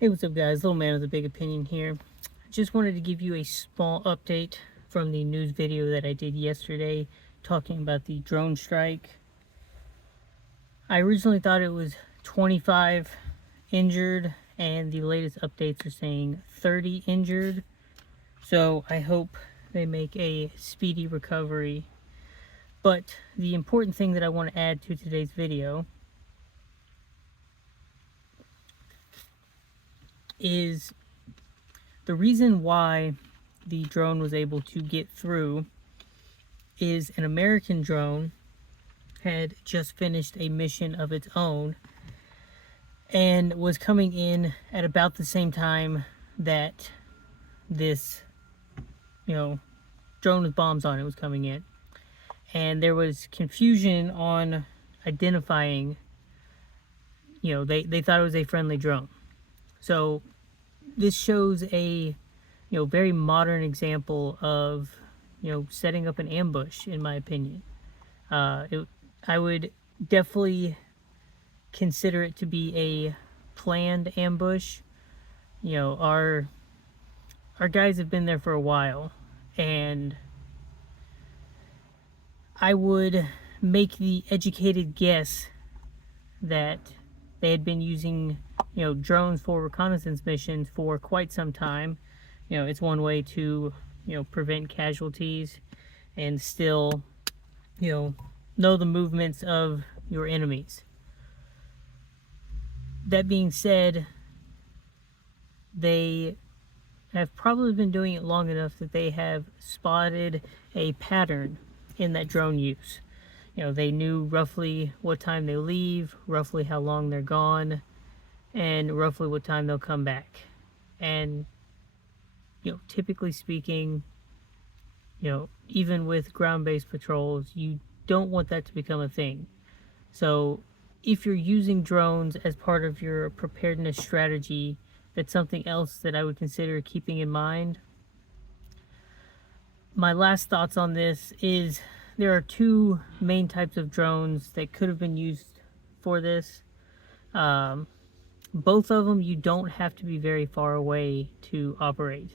Hey, what's up, guys? Little man with a big opinion here. Just wanted to give you a small update from the news video that I did yesterday talking about the drone strike. I originally thought it was 25 injured, and the latest updates are saying 30 injured. So I hope they make a speedy recovery. But the important thing that I want to add to today's video is the reason why the drone was able to get through is an American drone had just finished a mission of its own and was coming in at about the same time that this, drone with bombs on it was coming in. And there was confusion on identifying, they thought it was a friendly drone. So this shows a, very modern example of, setting up an ambush, in my opinion. I would definitely consider it to be a planned ambush. Our guys have been there for a while, and I would make the educated guess that they had been using, drones for reconnaissance missions for quite some time. It's one way to, prevent casualties and still, know the movements of your enemies. That being said, they have probably been doing it long enough that they have spotted a pattern in that drone use. They knew roughly what time they leave, roughly how long they're gone, and roughly what time they'll come back. And, typically speaking, even with ground-based patrols, you don't want that to become a thing. So if you're using drones as part of your preparedness strategy, that's something else that I would consider keeping in mind. My last thoughts on this is there are two main types of drones that could have been used for this. Both of them you don't have to be very far away to operate.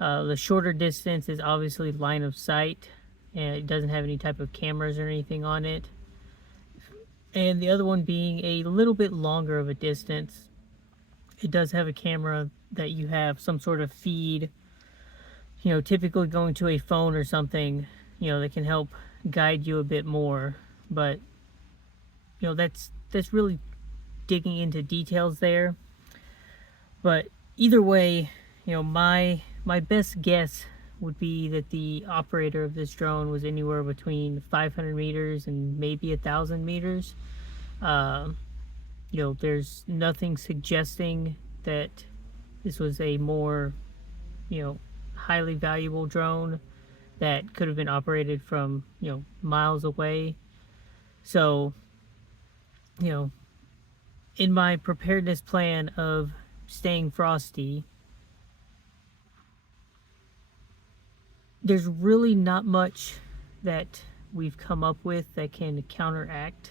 The shorter distance is obviously line of sight, and it doesn't have any type of cameras or anything on it. And the other one being a little bit longer of a distance. It does have a camera that you have some sort of feed, typically going to a phone or something, that can help guide you a bit more. But, that's really digging into details there. But either way, my best guess would be that the operator of this drone was anywhere between 500 meters and maybe 1,000 meters. There's nothing suggesting that this was a more, highly valuable drone that could have been operated from, miles away. So, in my preparedness plan of staying frosty, there's really not much that we've come up with that can counteract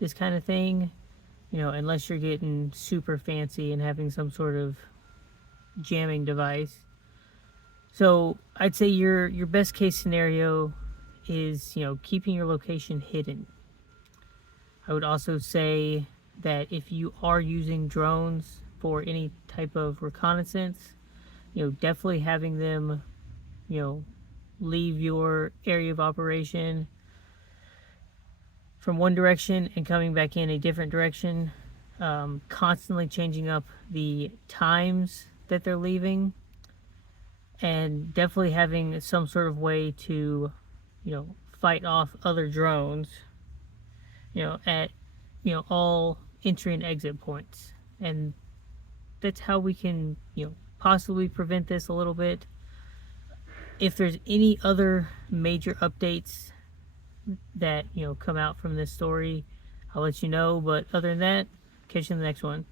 this kind of thing, unless you're getting super fancy and having some sort of jamming device. So I'd say your best case scenario is, keeping your location hidden. I would also say that if you are using drones for any type of reconnaissance, definitely having them, leave your area of operation from one direction and coming back in a different direction, constantly changing up the times that they're leaving, and definitely having some sort of way to, fight off other drones, at, all entry and exit points. And that's how we can, possibly prevent this a little bit. If there's any other major updates that, come out from this story, I'll let you know. But other than that, catch you in the next one.